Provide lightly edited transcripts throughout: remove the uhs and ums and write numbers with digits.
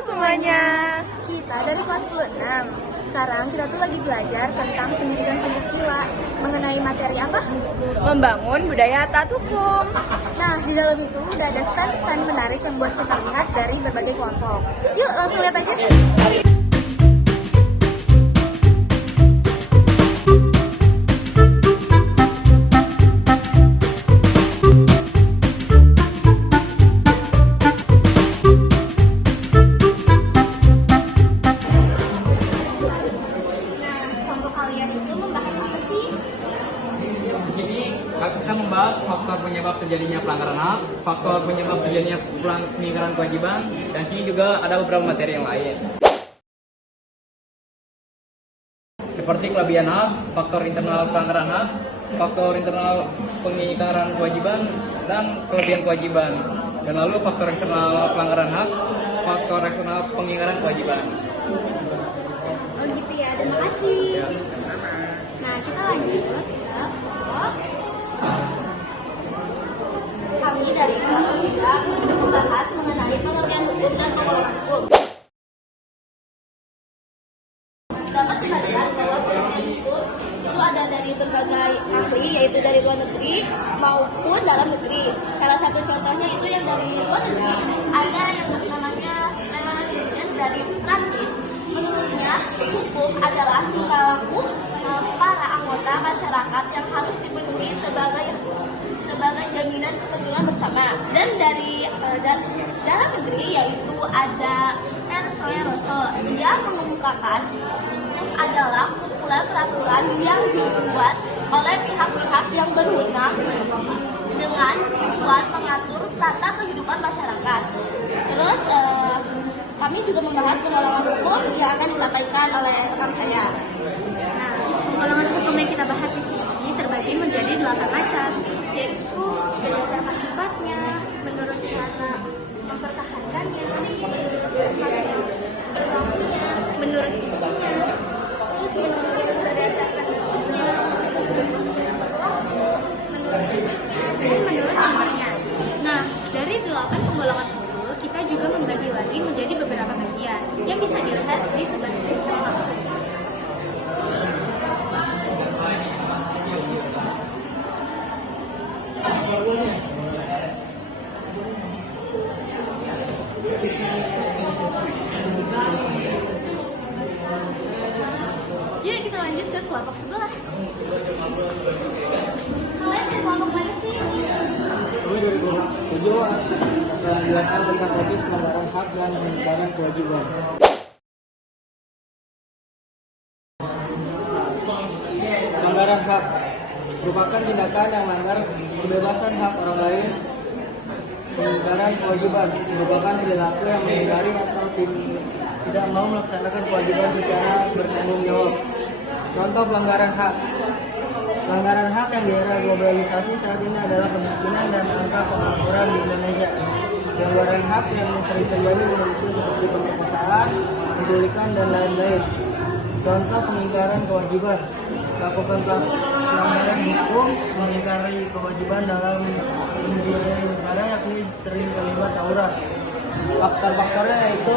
semuanya. Kita dari kelas 10-6. Sekarang kita tuh lagi belajar tentang pendidikan Pancasila. Mengenai materi apa? Membangun budaya taat hukum. Nah, di dalam itu udah ada stand-stand menarik yang buat kita lihat dari berbagai kelompok. Yuk, langsung lihat aja. Di sini kita membahas faktor penyebab terjadinya pelanggaran HAM, faktor penyebab terjadinya pengingkaran kewajiban, dan sini juga ada beberapa materi yang lain. Seperti kelebihan HAM, faktor internal pelanggaran HAM, faktor internal pengingkaran kewajiban, dan kelebihan kewajiban. Dan lalu faktor eksternal pelanggaran HAM, faktor eksternal pengingkaran kewajiban. Oh gitu ya, terima kasih. Nah, kita lanjut. Kami dari kelas 3 membahas mengenai pengertian hukum dan pengelolaan hukum. Dapat kita lihat bahwa pengertian hukum itu ada dari berbagai ahli, yaitu dari luar negeri maupun dalam negeri. Salah satu contohnya itu yang dari luar negeri, ada yang namanya yang dari Prancis. Menurutnya, hukum adalah tingkah laku para anggota masyarakat yang harus dipenuhi sebagai jaminan kepentingan bersama. Dan dari dalam negeri yaitu ada Rosso. Dia mengemukakan hukum adalah kumpulan peraturan yang dibuat oleh pihak-pihak yang berwenang dengan tujuan mengatur tata kehidupan masyarakat. Terus kami juga membahas pengelolaan hukum yang akan disampaikan oleh rekan saya. Nah, pengelolaan hukum yang kita bahas di sini terbagi menjadi 8 macam, yaitu berdasarkan sifatnya, menurut cara mempertahankannya, menurut isinya, terus menurut berdasarkan bentuknya, menurut sumbernya. Nah, dari 8 penggolongan itu, kita juga membagi lagi menjadi beberapa bagian yang bisa dilihat di sebelah kiri secara langsung. Yuk kita lanjut ke kelompok sebelah. Kalian dari kelompok mana sih? Kami dari kelompok 7 akan menjelaskan tentang kasus pelanggaran hak dan pengingkaran kewajiban. Pelanggaran hak merupakan tindakan yang melanggar kebebasan hak orang lain. Pengingkaran kewajiban merupakan perilaku yang menghindari atau tidak mau melaksanakan kewajiban secara bertanggung jawab. Contoh pelanggaran hak. Pelanggaran hak yang di era globalisasi saat ini adalah kemiskinan dan angka pengangguran di Indonesia. Pelanggaran hak yang sering terjadi di Indonesia seperti pemerkosaan, penculikan, dan lain-lain. Contoh pengingkaran kewajiban. Melakukan pelanggaran hukum, mengingkari kewajiban dalam membiayai negara yakni sering terlibat tawuran. Faktor-faktornya yaitu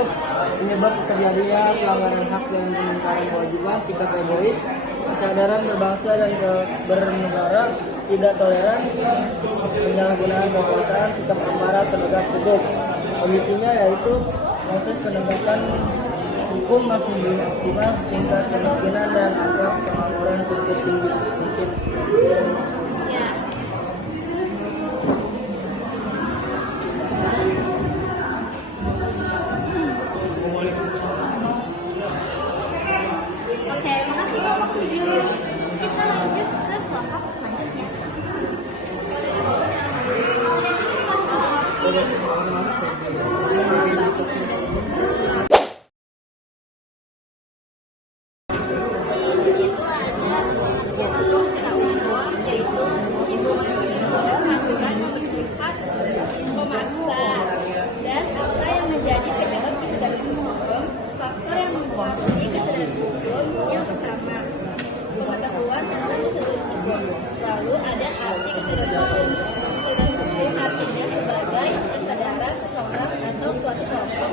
penyebab terjadinya pelanggaran hak dan pengingkaran kewajiban, sikap egois, kesadaran berbangsa dan bernegara, tidak toleran, penyalahgunaan kekuasaan, sikap aparat penegak hukum. Kondisinya yaitu proses penegakan hukum masih belum optimal, tingkat kemiskinan dan angka pengangguran cukup tinggi. Mungkin. Ya. Oke, makasih kelompok 7. Kita lanjut ke kelompok selanjutnya. Kalian ini kelompok apa sih? Di sini itu ada pengertian hukum secara umum, yaitu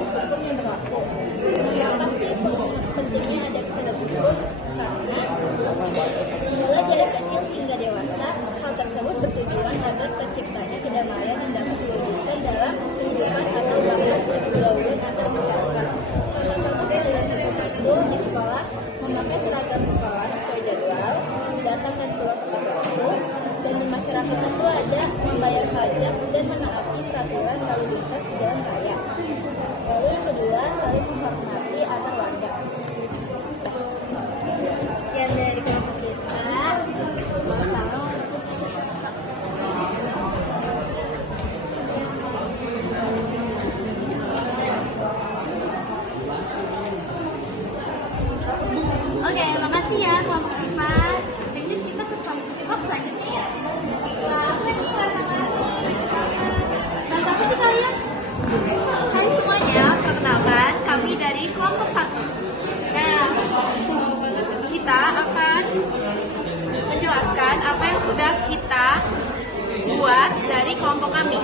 hukum yang berlaku. Kenapa sih pentingnya ada kesadaran hukum? Karena mulai dari kecil hingga dewasa, hal tersebut bertujuan agar terciptanya kedamaian yang dapat diwujudkan dalam kehidupan atau bahkan pergaulan antar masyarakat. Contoh-contoh kesadaran hukum itu di sekolah memakai seragam sekolah sesuai jadwal, datang dan keluar tepat waktu, dan di masyarakat itu ada membayar pajak dan menaati peraturan lalu lintas di jalan raya. Lalu yang kedua, saling menghormati antar warga. Sekian dari kelompok kita. Wassalamualaikum. Oke, makasih ya kelompok 4. Lanjut kita ke kelompok selanjutnya ya. Nah, apa sih kalian? Hai semuanya, perkenalkan kami dari kelompok 1. Nah, kita akan menjelaskan apa yang sudah kita buat dari kelompok kami.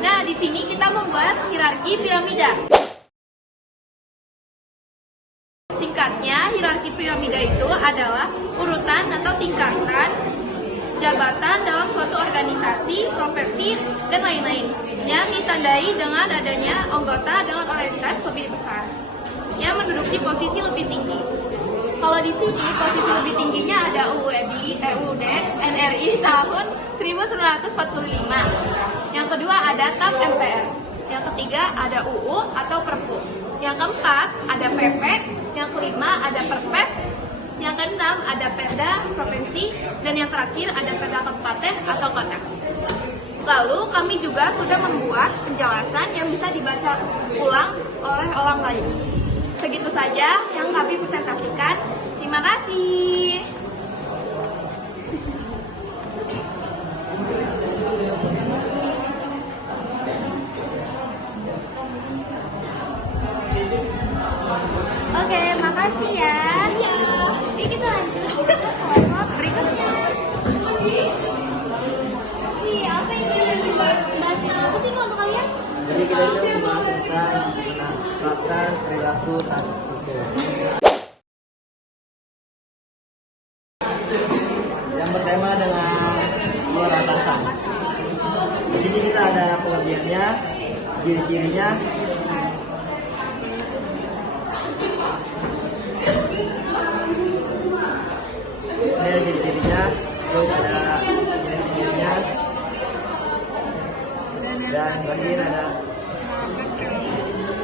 Nah, di sini kita membuat hierarki piramida. Singkatnya, hierarki piramida itu adalah urutan atau tingkatan jabatan dalam suatu organisasi, profesi, dan lain-lain yang ditandai dengan adanya anggota dengan orientasi lebih besar yang menduduki posisi lebih tinggi. Kalau di sini posisi lebih tingginya ada UUD NRI tahun 1945. Yang kedua ada TAP MPR. Yang ketiga ada UU atau Perpu. Yang keempat ada PP. Yang kelima ada Perpres. Yang keenam ada Perda provinsi, dan yang terakhir ada Perda kabupaten atau kota. Lalu kami juga sudah membuat penjelasan yang bisa dibaca ulang oleh orang lain. Segitu saja yang kami presentasikan. Terima kasih. Oke, makasih ya. Iya. Oke, kita lanjut ke kelompok berikutnya. Apa ini? Bahas apa sih kelompok kalian? Jadi kita itu membahas tentang menerapkan perilaku taat hukum. Yang bertema dengan luar atasan. Di sini kita ada pengertiannya, ciri-cirinya. Ini ada ciri-cirinya, terus ada jenis-jenisnya, dan terakhir ada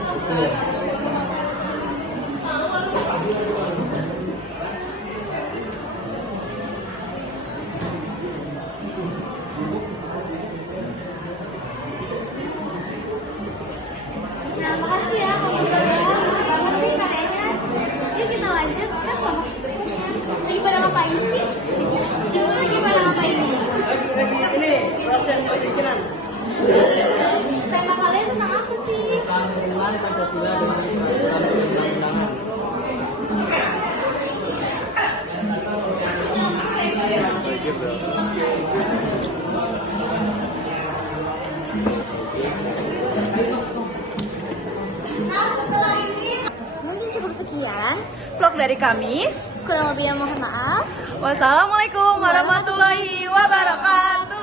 hukum. Nah, makasih ya kawan-kawan. Banget sih karyanya. Yuk kita lanjut ke kelompok berikutnya. Lagi pada ngapain sih? Lagi pada ngapain nih? Lagi ini proses pemikiran. Tema kalian tentang apa sih? Tentang penerimaan Pancasila dengan peraturan perundang-undangan. Mungkin cukup sekian vlog dari kami. Kurang lebihnya mohon maaf. Wassalamualaikum warahmatullahi wabarakatuh.